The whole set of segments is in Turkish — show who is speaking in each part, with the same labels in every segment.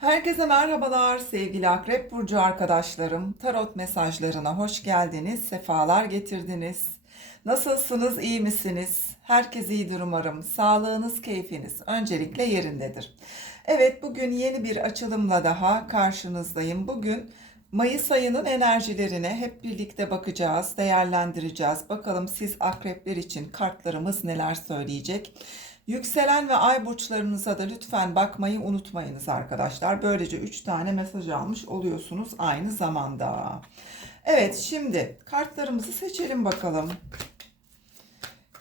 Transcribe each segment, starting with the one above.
Speaker 1: Herkese merhabalar sevgili Akrep Burcu arkadaşlarım. Tarot mesajlarına hoş geldiniz, sefalar getirdiniz. Nasılsınız, iyi misiniz? Herkes iyidir umarım. Sağlığınız, keyfiniz öncelikle yerindedir. Evet, bugün yeni bir açılımla daha karşınızdayım. Bugün Mayıs ayının enerjilerine hep birlikte bakacağız, değerlendireceğiz. Bakalım siz akrepler için kartlarımız neler söyleyecek? Yükselen ve ay burçlarınıza da lütfen bakmayı unutmayınız arkadaşlar. Böylece 3 tane mesaj almış oluyorsunuz aynı zamanda. Evet şimdi kartlarımızı seçelim bakalım.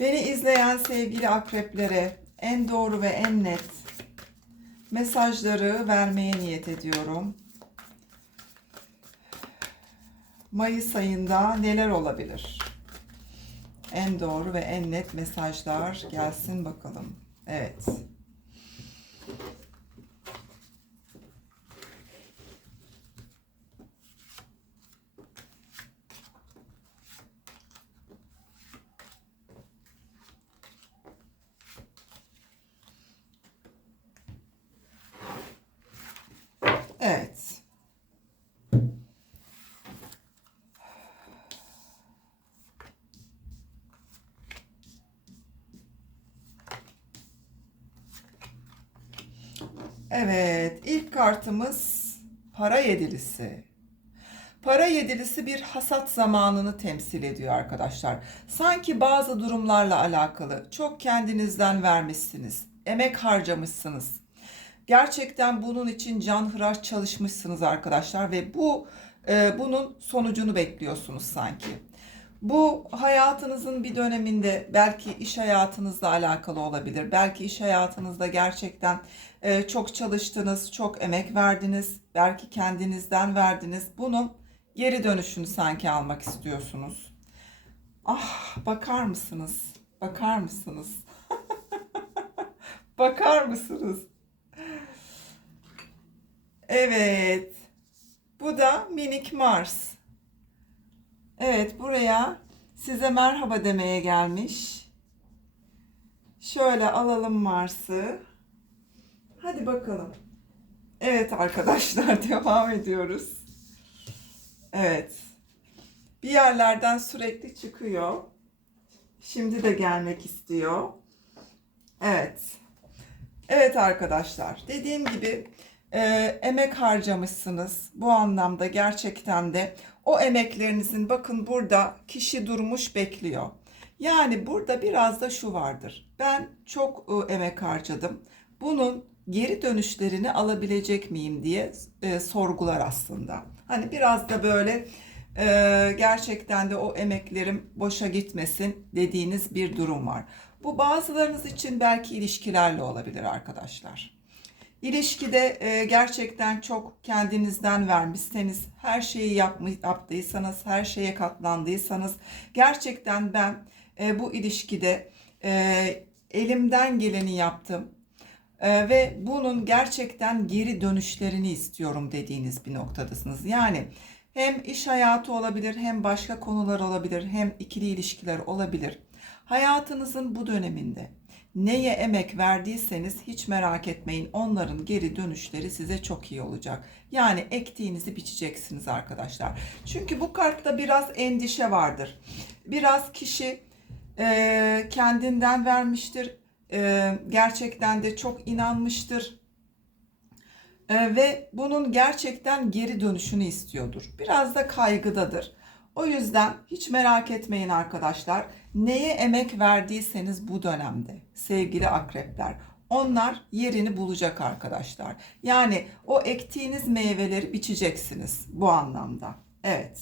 Speaker 1: Beni izleyen sevgili akreplere en doğru ve en net mesajları vermeye niyet ediyorum. Mayıs ayında neler olabilir? En doğru ve en net mesajlar gelsin bakalım. Evet. Evet. Evet, ilk kartımız para yedilisi. Para yedilisi bir hasat zamanını temsil ediyor arkadaşlar. Sanki bazı durumlarla alakalı çok kendinizden vermişsiniz, emek harcamışsınız. Gerçekten bunun için canhıraş çalışmışsınız arkadaşlar ve bu e, bunun sonucunu bekliyorsunuz sanki. Bu hayatınızın bir döneminde belki iş hayatınızla alakalı olabilir. Belki iş hayatınızda gerçekten e, çok çalıştınız, çok emek verdiniz. Belki kendinizden verdiniz. Bunun geri dönüşünü sanki almak istiyorsunuz. Ah, bakar mısınız? Bakar mısınız? bakar mısınız? Evet. Bu da minik Mars. Evet, buraya size merhaba demeye gelmiş. Şöyle alalım Mars'ı. Hadi bakalım. Evet arkadaşlar devam ediyoruz. Evet. Bir yerlerden sürekli çıkıyor. Şimdi de gelmek istiyor. Evet. Evet arkadaşlar. Dediğim gibi e, emek harcamışsınız. Bu anlamda gerçekten de o emeklerinizin bakın burada kişi durmuş bekliyor. Yani burada biraz da şu vardır. Ben çok e, emek harcadım. Bunun geri dönüşlerini alabilecek miyim diye e, sorgular aslında. Hani biraz da böyle e, gerçekten de o emeklerim boşa gitmesin dediğiniz bir durum var. Bu bazılarınız için belki ilişkilerle olabilir arkadaşlar. İlişkide e, gerçekten çok kendinizden vermişseniz, her şeyi yapmış, yaptıysanız, her şeye katlandıysanız, gerçekten ben e, bu ilişkide e, elimden geleni yaptım e, ve bunun gerçekten geri dönüşlerini istiyorum dediğiniz bir noktadasınız. Yani hem iş hayatı olabilir, hem başka konular olabilir, hem ikili ilişkiler olabilir. Hayatınızın bu döneminde neye emek verdiyseniz hiç merak etmeyin. Onların geri dönüşleri size çok iyi olacak. Yani ektiğinizi biçeceksiniz arkadaşlar. Çünkü bu kartta biraz endişe vardır. Biraz kişi e, kendinden vermiştir. E, gerçekten de çok inanmıştır. E, ve bunun gerçekten geri dönüşünü istiyordur. Biraz da kaygıdadır. O yüzden hiç merak etmeyin arkadaşlar. Neye emek verdiyseniz bu dönemde sevgili akrepler onlar yerini bulacak arkadaşlar. Yani o ektiğiniz meyveleri biçeceksiniz bu anlamda. Evet.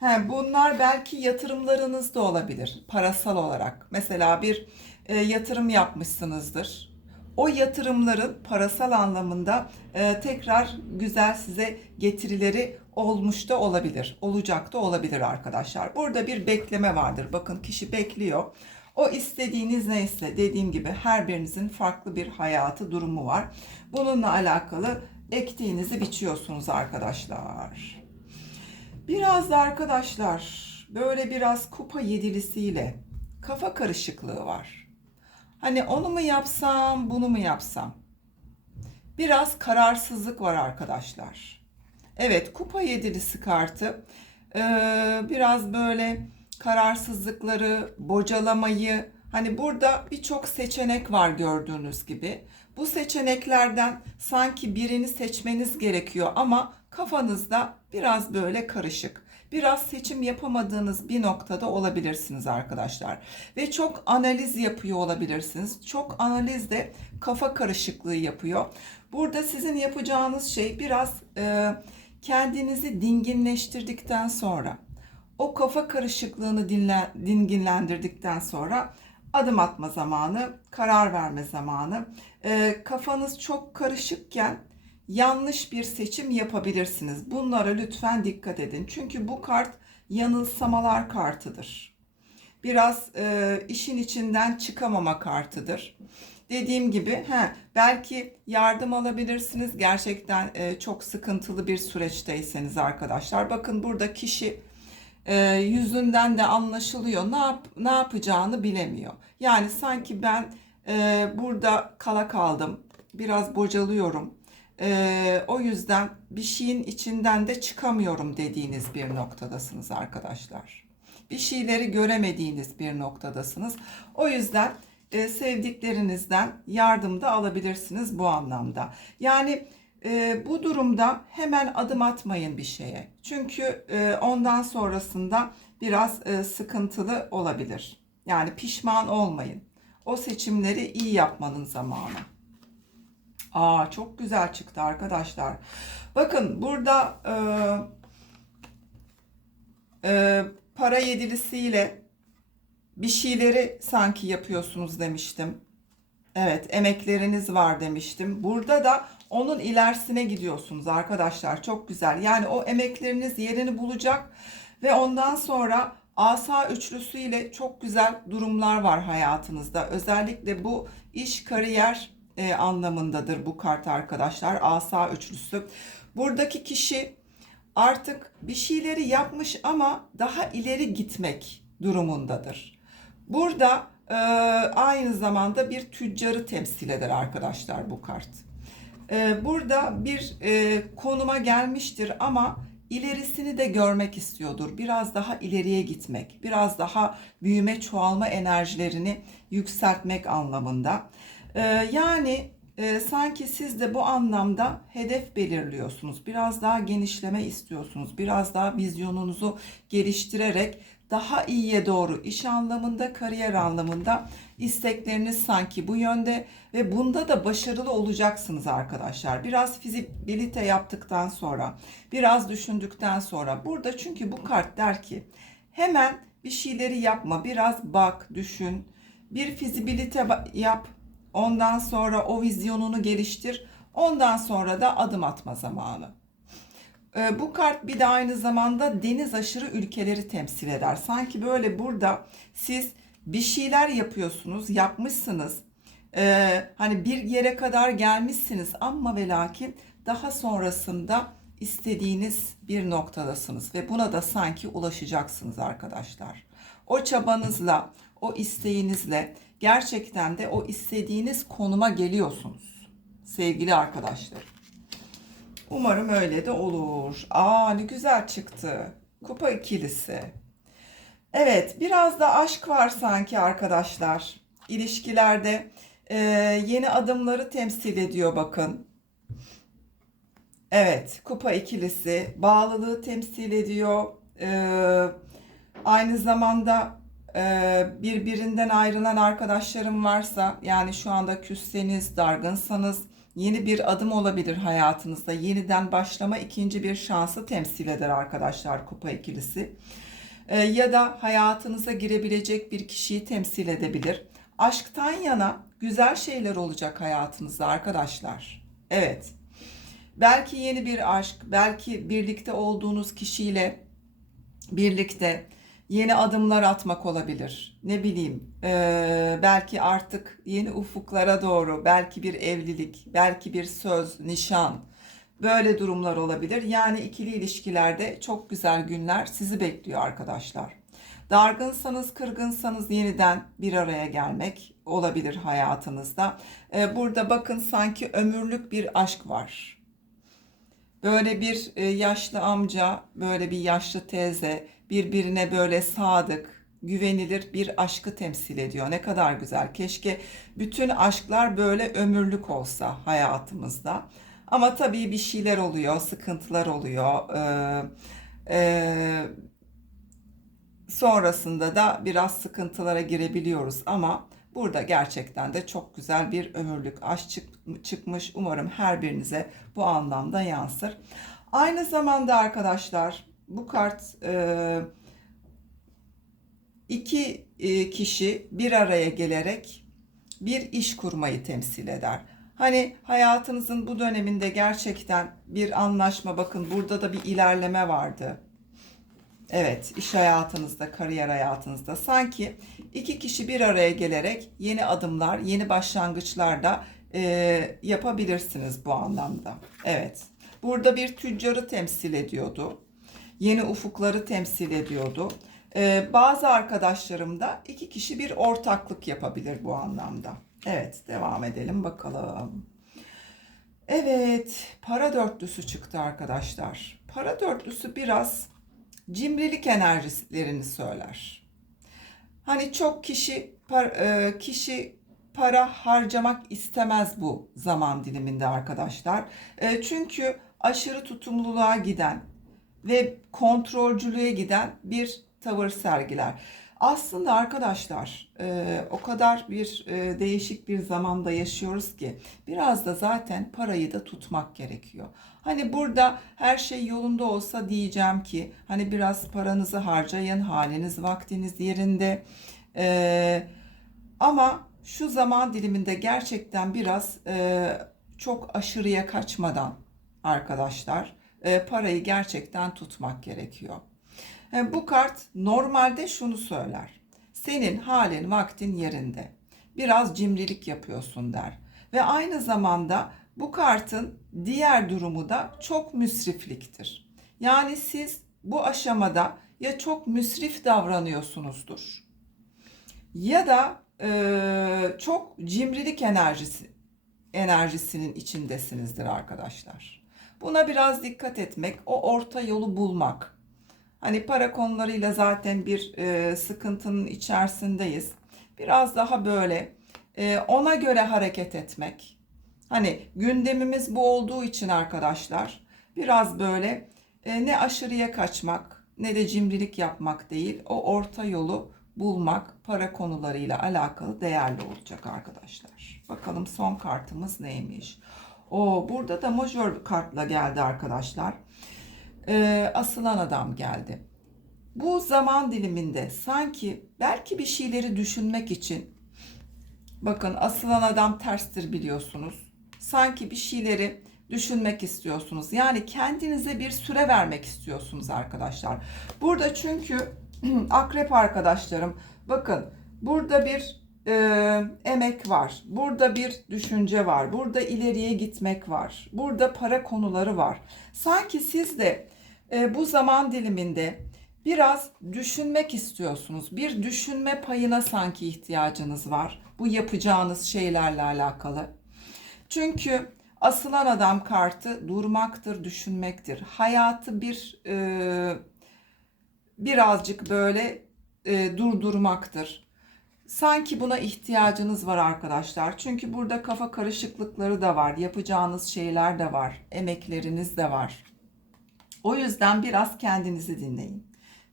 Speaker 1: He, bunlar belki yatırımlarınız da olabilir parasal olarak. Mesela bir e, yatırım yapmışsınızdır. O yatırımların parasal anlamında e, tekrar güzel size getirileri olmuş da olabilir, olacak da olabilir arkadaşlar. Burada bir bekleme vardır. Bakın kişi bekliyor. O istediğiniz neyse dediğim gibi her birinizin farklı bir hayatı durumu var. Bununla alakalı ektiğinizi biçiyorsunuz arkadaşlar. Biraz da arkadaşlar böyle biraz kupa yedilisiyle kafa karışıklığı var. Hani onu mu yapsam, bunu mu yapsam? biraz kararsızlık var arkadaşlar. Evet, kupa yedilisi kartı ee, biraz böyle kararsızlıkları, bocalamayı, hani burada birçok seçenek var gördüğünüz gibi. Bu seçeneklerden sanki birini seçmeniz gerekiyor ama kafanızda biraz böyle karışık. Biraz seçim yapamadığınız bir noktada olabilirsiniz arkadaşlar. Ve çok analiz yapıyor olabilirsiniz. Çok analiz de kafa karışıklığı yapıyor. Burada sizin yapacağınız şey biraz e, kendinizi dinginleştirdikten sonra o kafa karışıklığını dinle, dinginlendirdikten sonra adım atma zamanı, karar verme zamanı. E, kafanız çok karışıkken yanlış bir seçim yapabilirsiniz. Bunlara lütfen dikkat edin. Çünkü bu kart yanılsamalar kartıdır. Biraz e, işin içinden çıkamama kartıdır. Dediğim gibi he, belki yardım alabilirsiniz. Gerçekten e, çok sıkıntılı bir süreçteyseniz arkadaşlar. Bakın burada kişi e, yüzünden de anlaşılıyor. Ne yap ne yapacağını bilemiyor. Yani sanki ben e, burada kala kaldım. Biraz bocalıyorum. E, o yüzden bir şeyin içinden de çıkamıyorum dediğiniz bir noktadasınız arkadaşlar. Bir şeyleri göremediğiniz bir noktadasınız. O yüzden e, sevdiklerinizden yardım da alabilirsiniz bu anlamda. Yani e, bu durumda hemen adım atmayın bir şeye. Çünkü e, ondan sonrasında biraz sıkıntılı olabilir. Yani pişman olmayın. O seçimleri iyi yapmanın zamanı. Aa çok güzel çıktı arkadaşlar. Bakın burada e, e, para yedilisiyle bir şeyleri sanki yapıyorsunuz demiştim. Evet, emekleriniz var demiştim. Burada da onun ilerisine gidiyorsunuz arkadaşlar. Çok güzel. Yani o emekleriniz yerini bulacak ve ondan sonra asa üçlüsü ile çok güzel durumlar var hayatınızda. Özellikle bu iş kariyer e, anlamındadır bu kart arkadaşlar. Asa üçlüsü. Buradaki kişi artık bir şeyleri yapmış ama daha ileri gitmek durumundadır. Burada e, aynı zamanda bir tüccarı temsil eder arkadaşlar bu kart. E, burada bir e, konuma gelmiştir ama ilerisini de görmek istiyordur. Biraz daha ileriye gitmek, biraz daha büyüme, çoğalma enerjilerini yükseltmek anlamında. E, yani e, sanki siz de bu anlamda hedef belirliyorsunuz. Biraz daha genişleme istiyorsunuz. Biraz daha vizyonunuzu geliştirerek daha iyiye doğru iş anlamında, kariyer anlamında istekleriniz sanki bu yönde ve bunda da başarılı olacaksınız arkadaşlar. Biraz fizibilite yaptıktan sonra, biraz düşündükten sonra burada çünkü bu kart der ki hemen bir şeyleri yapma, biraz bak, düşün, bir fizibilite yap, ondan sonra o vizyonunu geliştir, ondan sonra da adım atma zamanı. Ee, bu kart bir de aynı zamanda deniz aşırı ülkeleri temsil eder. Sanki böyle burada siz bir şeyler yapıyorsunuz, yapmışsınız. Ee, hani bir yere kadar gelmişsiniz ama ve lakin daha sonrasında istediğiniz bir noktadasınız ve buna da sanki ulaşacaksınız arkadaşlar. O çabanızla, o isteğinizle gerçekten de o istediğiniz konuma geliyorsunuz sevgili arkadaşlar. Umarım öyle de olur. Aa ne güzel çıktı. Kupa ikilisi. Evet biraz da aşk var sanki arkadaşlar. İlişkilerde e, yeni adımları temsil ediyor bakın. Evet kupa ikilisi bağlılığı temsil ediyor. E, aynı zamanda e, birbirinden ayrılan arkadaşlarım varsa yani şu anda küsseniz, dargınsanız yeni bir adım olabilir hayatınızda. Yeniden başlama ikinci bir şansı temsil eder arkadaşlar kupa ikilisi. Ee, ya da hayatınıza girebilecek bir kişiyi temsil edebilir. Aşktan yana güzel şeyler olacak hayatınızda arkadaşlar. Evet. Belki yeni bir aşk, belki birlikte olduğunuz kişiyle birlikte yeni adımlar atmak olabilir. Ne bileyim, e, belki artık yeni ufuklara doğru, belki bir evlilik, belki bir söz, nişan, böyle durumlar olabilir. Yani ikili ilişkilerde çok güzel günler sizi bekliyor arkadaşlar. Dargınsanız, kırgınsanız yeniden bir araya gelmek, olabilir hayatınızda. Burada bakın sanki ömürlük bir aşk var. Böyle bir yaşlı amca, böyle bir yaşlı teyze birbirine böyle sadık, güvenilir bir aşkı temsil ediyor. Ne kadar güzel. Keşke bütün aşklar böyle ömürlük olsa hayatımızda. Ama tabii bir şeyler oluyor, sıkıntılar oluyor. Ee, e, sonrasında da biraz sıkıntılara girebiliyoruz ama burada gerçekten de çok güzel bir ömürlük aşk çık- çıkmış. Umarım her birinize bu anlamda yansır. Aynı zamanda arkadaşlar bu kart e, iki e, kişi bir araya gelerek bir iş kurmayı temsil eder. Hani hayatınızın bu döneminde gerçekten bir anlaşma bakın burada da bir ilerleme vardı. Evet, iş hayatınızda, kariyer hayatınızda sanki iki kişi bir araya gelerek yeni adımlar, yeni başlangıçlar da e, yapabilirsiniz bu anlamda. Evet, burada bir tüccarı temsil ediyordu. Yeni ufukları temsil ediyordu. E, bazı arkadaşlarım da iki kişi bir ortaklık yapabilir bu anlamda. Evet, devam edelim bakalım. Evet, para dörtlüsü çıktı arkadaşlar. Para dörtlüsü biraz cimrilik enerjilerini söyler. Hani çok kişi par, e, kişi para harcamak istemez bu zaman diliminde arkadaşlar. E, çünkü aşırı tutumluluğa giden ve kontrolcülüğe giden bir tavır sergiler. Aslında arkadaşlar e, o kadar bir e, değişik bir zamanda yaşıyoruz ki biraz da zaten parayı da tutmak gerekiyor. Hani burada her şey yolunda olsa diyeceğim ki hani biraz paranızı harcayın, haliniz vaktiniz yerinde. E, ama şu zaman diliminde gerçekten biraz e, çok aşırıya kaçmadan arkadaşlar e, parayı gerçekten tutmak gerekiyor. E, Bu kart normalde şunu söyler. Senin halin vaktin yerinde. Biraz cimrilik yapıyorsun der. Ve aynı zamanda bu kartın diğer durumu da çok müsrifliktir. Yani siz bu aşamada ya çok müsrif davranıyorsunuzdur ya da e, çok cimrilik enerjisi enerjisinin içindesinizdir arkadaşlar. Buna biraz dikkat etmek, o orta yolu bulmak. Hani para konularıyla zaten bir e, sıkıntının içerisindeyiz. Biraz daha böyle e, ona göre hareket etmek. Hani gündemimiz bu olduğu için arkadaşlar biraz böyle e, ne aşırıya kaçmak ne de cimrilik yapmak değil. O orta yolu bulmak para konularıyla alakalı değerli olacak arkadaşlar. Bakalım son kartımız neymiş? O burada da majör kartla geldi arkadaşlar e, asılan adam geldi. Bu zaman diliminde sanki belki bir şeyleri düşünmek için bakın asılan adam terstir biliyorsunuz. Sanki bir şeyleri düşünmek istiyorsunuz. Yani kendinize bir süre vermek istiyorsunuz arkadaşlar. Burada çünkü akrep arkadaşlarım bakın burada bir e, emek var. Burada bir düşünce var. Burada ileriye gitmek var. Burada para konuları var. Sanki siz de e, bu zaman diliminde biraz düşünmek istiyorsunuz. Bir düşünme payına sanki ihtiyacınız var. Bu yapacağınız şeylerle alakalı. Çünkü asılan adam kartı durmaktır, düşünmektir. Hayatı bir e, birazcık böyle e, durdurmaktır. Sanki buna ihtiyacınız var arkadaşlar. Çünkü burada kafa karışıklıkları da var. Yapacağınız şeyler de var. Emekleriniz de var. O yüzden biraz kendinizi dinleyin.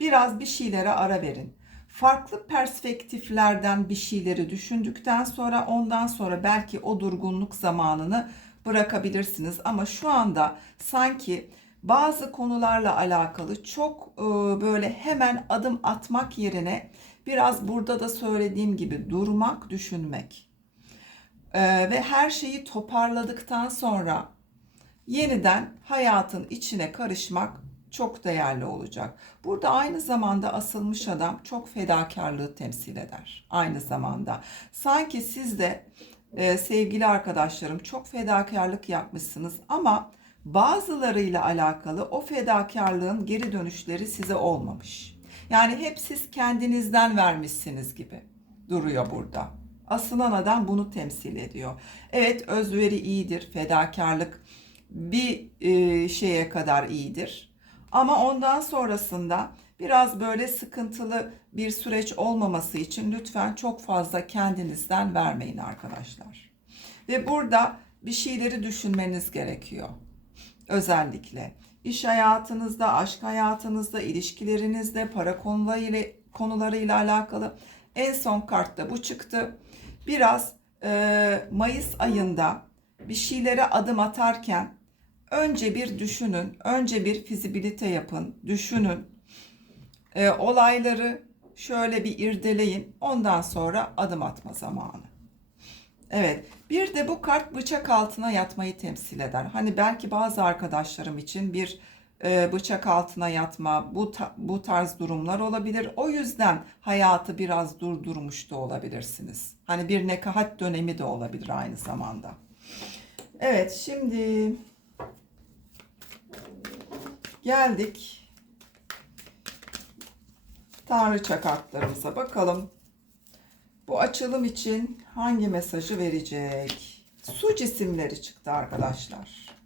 Speaker 1: Biraz bir şeylere ara verin. Farklı perspektiflerden bir şeyleri düşündükten sonra ondan sonra belki o durgunluk zamanını bırakabilirsiniz. Ama şu anda sanki bazı konularla alakalı çok e, böyle hemen adım atmak yerine biraz burada da söylediğim gibi durmak, düşünmek E, ve her şeyi toparladıktan sonra yeniden hayatın içine karışmak çok değerli olacak. Burada aynı zamanda asılmış adam çok fedakarlığı temsil eder. Aynı zamanda sanki siz de e, sevgili arkadaşlarım çok fedakarlık yapmışsınız ama bazılarıyla alakalı o fedakarlığın geri dönüşleri size olmamış. Yani hep siz kendinizden vermişsiniz gibi duruyor burada. Asılan adam bunu temsil ediyor. Evet özveri iyidir, fedakarlık bir e, şeye kadar iyidir. Ama ondan sonrasında biraz böyle sıkıntılı bir süreç olmaması için lütfen çok fazla kendinizden vermeyin arkadaşlar. Ve burada bir şeyleri düşünmeniz gerekiyor. Özellikle iş hayatınızda, aşk hayatınızda, ilişkilerinizde, para konularıyla, konularıyla alakalı en son kartta bu çıktı. Biraz e, Mayıs ayında bir şeylere adım atarken önce bir düşünün, önce bir fizibilite yapın, düşünün. E, olayları şöyle bir irdeleyin, ondan sonra adım atma zamanı. Evet, bir de bu kart bıçak altına yatmayı temsil eder. Hani belki bazı arkadaşlarım için bir e, bıçak altına yatma, bu ta- bu tarz durumlar olabilir. O yüzden hayatı biraz durdurmuş da olabilirsiniz. Hani bir nekahat dönemi de olabilir aynı zamanda. Evet, şimdi geldik tanrıça kartlarımıza bakalım. Bu açılım için hangi mesajı verecek? Su cisimleri çıktı arkadaşlar.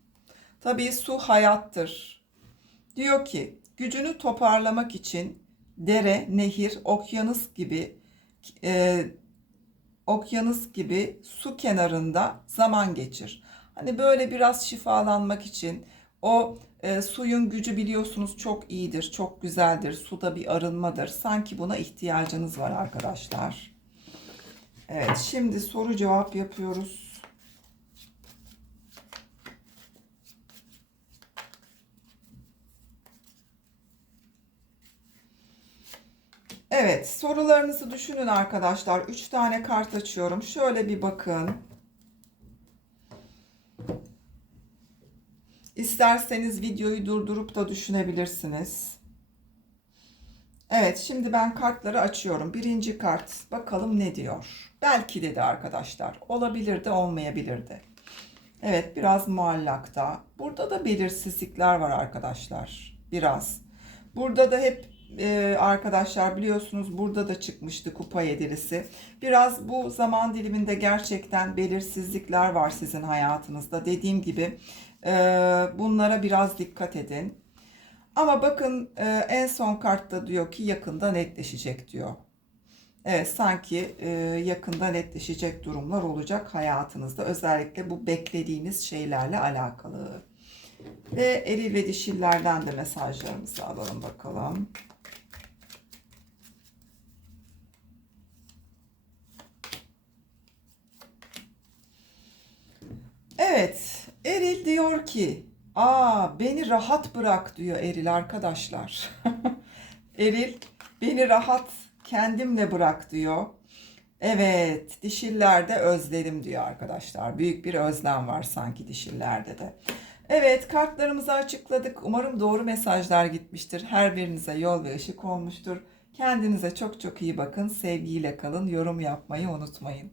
Speaker 1: Tabii su hayattır. Diyor ki gücünü toparlamak için dere, nehir, okyanus gibi e, okyanus gibi su kenarında zaman geçir. Hani böyle biraz şifalanmak için o e, suyun gücü biliyorsunuz çok iyidir, çok güzeldir. Suda bir arınmadır. Sanki buna ihtiyacınız var arkadaşlar. Evet, şimdi soru cevap yapıyoruz. Evet, sorularınızı düşünün arkadaşlar. Üç tane kart açıyorum. Şöyle bir bakın. İsterseniz videoyu durdurup da düşünebilirsiniz. Evet, şimdi ben kartları açıyorum. Birinci kart, bakalım ne diyor. Belki dedi arkadaşlar. Olabilir de olmayabilir de. Evet, biraz muallakta. Burada da belirsizlikler var arkadaşlar. Biraz. Burada da hep e, arkadaşlar biliyorsunuz burada da çıkmıştı kupa yedilisi. Biraz bu zaman diliminde gerçekten belirsizlikler var sizin hayatınızda. Dediğim gibi e, bunlara biraz dikkat edin. Ama bakın e, en son kartta diyor ki yakında netleşecek diyor. Evet sanki e, yakında netleşecek durumlar olacak hayatınızda. Özellikle bu beklediğiniz şeylerle alakalı. Ve eril ve dişillerden de mesajlarımızı alalım bakalım. Evet, Eril diyor ki, aa beni rahat bırak diyor Eril arkadaşlar. Eril beni rahat kendimle bırak diyor. Evet, dişillerde özledim diyor arkadaşlar. Büyük bir özlem var sanki dişillerde de. Evet, kartlarımızı açıkladık. Umarım doğru mesajlar gitmiştir. Her birinize yol ve ışık olmuştur. Kendinize çok çok iyi bakın. Sevgiyle kalın. Yorum yapmayı unutmayın.